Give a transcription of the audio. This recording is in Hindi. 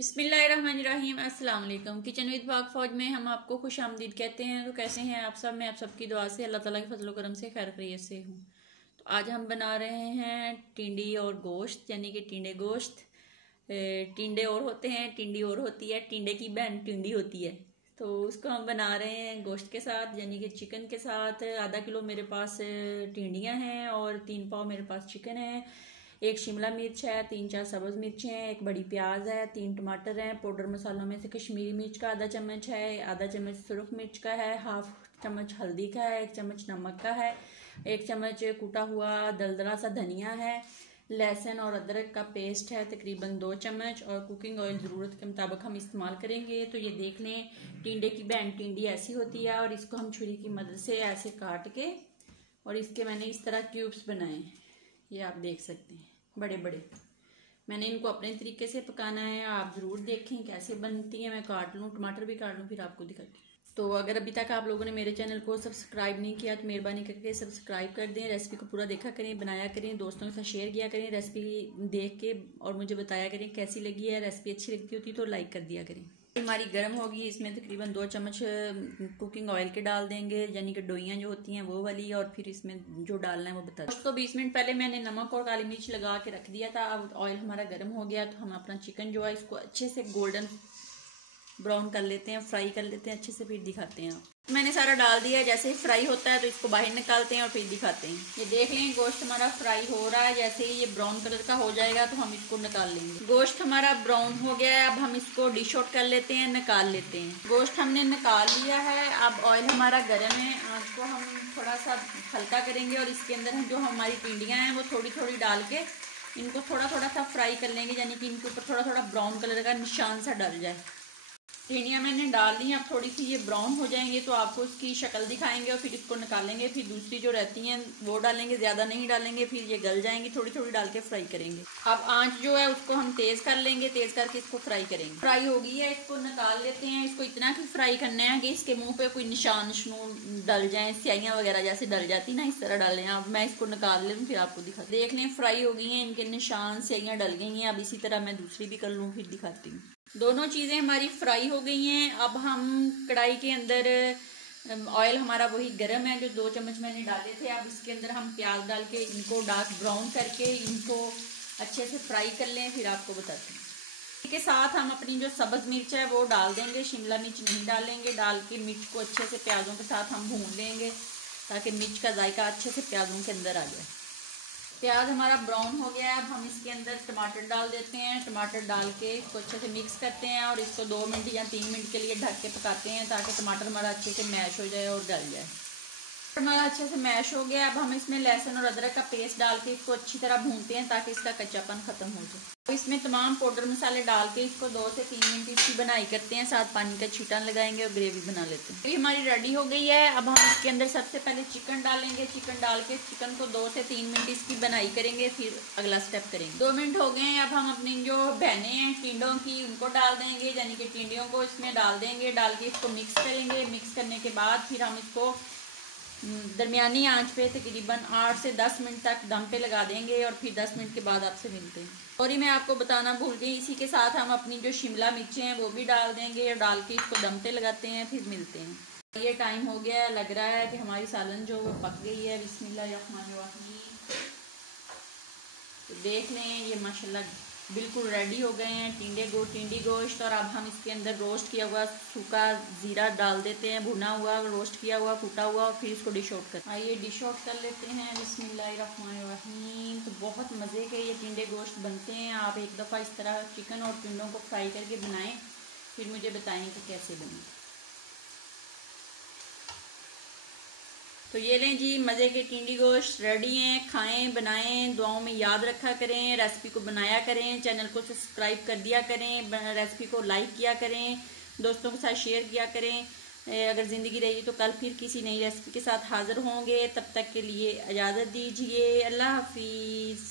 बिस्मिल्लाहिर्रहमानिर्रहीम। अस्सलाम वालेकुम। किचन विद पाक फौज में हम आपको खुश आमदीद कहते हैं। तो कैसे हैं आप सब? मैं आप सबकी दुआ से अल्लाह ताला के फजल करम से खैर खैरियत से हूँ। तो आज हम बना रहे हैं टिंडी और गोश्त, यानी कि टिंडे गोश्त। टिंडे और होते हैं, टिंडी और होती है, टिंडे की बहन टिंडी होती है। तो उसको हम बना रहे हैं गोश्त के साथ, यानी कि चिकन के साथ। आधा किलो मेरे पास टिंडियाँ हैं और 3 पाव मेरे पास चिकन है। एक शिमला मिर्च है, 3-4 सब्ज मिर्च हैं, एक बड़ी प्याज है, 3 टमाटर हैं। पाउडर मसालों में से कश्मीरी मिर्च का आधा चम्मच है, आधा चम्मच सुरख मिर्च का है, हाफ चम्मच हल्दी का है, 1 चम्मच नमक का है, 1 चम्मच कूटा हुआ दलदला सा धनिया है, लहसुन और अदरक का पेस्ट है तकरीबन 2 चम्मच, और कुकिंग ऑयल ज़रूरत के मुताबिक हम इस्तेमाल करेंगे। तो ये देख लें, टिंडे की बहन टिंडी ऐसी होती है, और इसको हम छुरी की मदद से ऐसे काट के, और इसके मैंने इस तरह क्यूब्स बनाए, ये आप देख सकते हैं, बड़े बड़े। मैंने इनको अपने तरीके से पकाना है, आप ज़रूर देखें कैसे बनती है। मैं काट लूँ, टमाटर भी काट लूँ, फिर आपको दिखाती हूँ। तो अगर अभी तक आप लोगों ने मेरे चैनल को सब्सक्राइब नहीं किया तो मेहरबानी करके सब्सक्राइब कर दें। रेसिपी को पूरा देखा करें, बनाया करें, दोस्तों के साथ शेयर किया करें रेसिपी देख के, और मुझे बताया करें कैसी लगी है। रेसिपी अच्छी लगती होती तो लाइक कर दिया करें। हमारी गर्म होगी, इसमें तकरीबन 2 चम्मच कुकिंग ऑयल के डाल देंगे, यानी कि डोइयाँ जो होती हैं वो वाली, और फिर इसमें जो डालना है वो बता दें। तो 20 मिनट पहले मैंने नमक और काली मिर्च लगा के रख दिया था। अब ऑयल हमारा गर्म हो गया, तो हम अपना चिकन जो है इसको अच्छे से गोल्डन ब्राउन कर लेते हैं, फ्राई कर लेते हैं अच्छे से, फिर दिखाते हैं। मैंने सारा डाल दिया, जैसे ही फ्राई होता है तो इसको बाहर निकालते हैं और फिर दिखाते हैं। ये देख लें, गोश्त हमारा फ्राई हो रहा है। जैसे ही ये ब्राउन कलर का हो जाएगा तो हम इसको निकाल लेंगे। गोश्त हमारा ब्राउन हो गया है, अब हम इसको डिश आउट कर लेते हैं, निकाल लेते हैं। गोश्त हमने निकाल लिया है। अब ऑयल हमारा गर्म है, आँच को हम थोड़ा सा हल्का करेंगे, और इसके अंदर हम जो हमारी टिंडियाँ हैं वो थोड़ी थोड़ी डाल के इनको थोड़ा थोड़ा सा फ्राई कर लेंगे, यानी कि इनके ऊपर थोड़ा थोड़ा ब्राउन कलर का निशान सा डल जाए। टिंडियाँ मैंने डाल दी, अब थोड़ी सी ये ब्राउन हो जाएंगे तो आपको इसकी शक्ल दिखाएंगे, और फिर इसको निकालेंगे। फिर दूसरी जो रहती हैं वो डालेंगे, ज़्यादा नहीं डालेंगे, फिर ये गल जाएंगी, थोड़ी थोड़ी डाल के फ्राई करेंगे। अब आंच जो है उसको हम तेज़ कर लेंगे, तेज़ करके इसको फ्राई करेंगे। फ्राई हो गई है, इसको निकाल लेते हैं। इसको इतना कि फ्राई करना है कि इसके मुँह पर कोई निशान डल जाए, स्याहियाँ वगैरह जैसे डल जाती ना, इस तरह डालें। अब मैं इसको निकाल ले लूँ, फिर आपको दिखा। देख लें, फ्राई हो गई हैं, इनके निशान स्याहियाँ डल गई हैं। अब इसी तरह मैं दूसरी भी कर लूँ, फिर दिखाती हूँ। दोनों चीज़ें हमारी फ्राई हो गई हैं। अब हम कढ़ाई के अंदर, ऑयल हमारा वही गरम है जो 2 चम्मच मैंने डाले थे। अब इसके अंदर हम प्याज डाल के इनको डार्क ब्राउन करके इनको अच्छे से फ्राई कर लें, फिर आपको बताते हैं। इसके साथ हम अपनी जो सब्ज़ मिर्च है वो डाल देंगे, शिमला मिर्च नहीं डालेंगे। डाल के मिर्च को अच्छे से प्याज़ों के साथ हम भून लेंगे, ताकि मिर्च का जायका अच्छे से प्याज़ों के अंदर आ जाए। प्याज हमारा ब्राउन हो गया है, अब हम इसके अंदर टमाटर डाल देते हैं। टमाटर डाल के इसको अच्छे से मिक्स करते हैं, और इसको 2 मिनट या 3 मिनट के लिए ढक के पकाते हैं, ताकि टमाटर हमारा अच्छे से मैश हो जाए और गल जाए। हमारा अच्छे से मैश हो गया। अब हम इसमें लहसुन और अदरक का पेस्ट डाल के इसको अच्छी तरह भूनते हैं, ताकि इसका कच्चापन ख़त्म हो जाए। अब इसमें तमाम पाउडर मसाले डाल के इसको 2 से 3 मिनट इसकी बनाई करते हैं, साथ पानी का छींटा लगाएंगे और ग्रेवी बना लेते हैं। ये हमारी रेडी हो गई है। अब हम इसके अंदर सबसे पहले चिकन डालेंगे। चिकन डाल के चिकन को 2 से 3 मिनट इसकी बनाई करेंगे, फिर अगला स्टेप करेंगे। 2 मिनट हो गए हैं। अब हम अपनी जो बहनें हैं टिंडों की, उनको डाल देंगे, यानी कि टिंडियों को इसमें डाल देंगे। डाल के इसको मिक्स करेंगे। मिक्स करने के बाद फिर हम इसको दरमियानी आंच पे तकरीबन 8 से 10 मिनट तक दम पे लगा देंगे, और फिर 10 मिनट के बाद आपसे मिलते हैं। और मैं आपको बताना भूल गई, इसी के साथ हम अपनी जो शिमला मिर्चें हैं वो भी डाल देंगे, और डाल के इसको दम पे लगाते हैं, फिर मिलते हैं। ये टाइम हो गया, लग रहा है कि हमारी सालन जो वो पक गई है। बिस्मिल्लाहिर्रहमानिर्रहीम। तो देख लें, ये माशाल्लाह बिल्कुल रेडी हो गए हैं टिंडी गोश्त। और अब हम इसके अंदर रोस्ट किया हुआ सूखा ज़ीरा डाल देते हैं, भुना हुआ रोस्ट किया हुआ कूटा हुआ, और फिर इसको डिश आउट कर। आइए डिश आउट कर लेते हैं। बिस्मिल्लाहिर्रहमानिर्रहीम। तो बहुत मज़े के ये टिंडे गोश्त बनते हैं। आप एक दफ़ा इस तरह चिकन और टिंडों को फ्राई करके बनाएं, फिर मुझे बताएं कि कैसे बने। तो ये लें जी, मज़े के टिंडी गोश्त रेडी हैं। खाएं, बनाएं, दुआओं में याद रखा करें, रेसिपी को बनाया करें, चैनल को सब्सक्राइब कर दिया करें, रेसिपी को लाइक किया करें, दोस्तों के साथ शेयर किया करें। अगर ज़िंदगी रही तो कल फिर किसी नई रेसिपी के साथ हाज़िर होंगे। तब तक के लिए इजाज़त दीजिए। अल्लाह हाफिज़।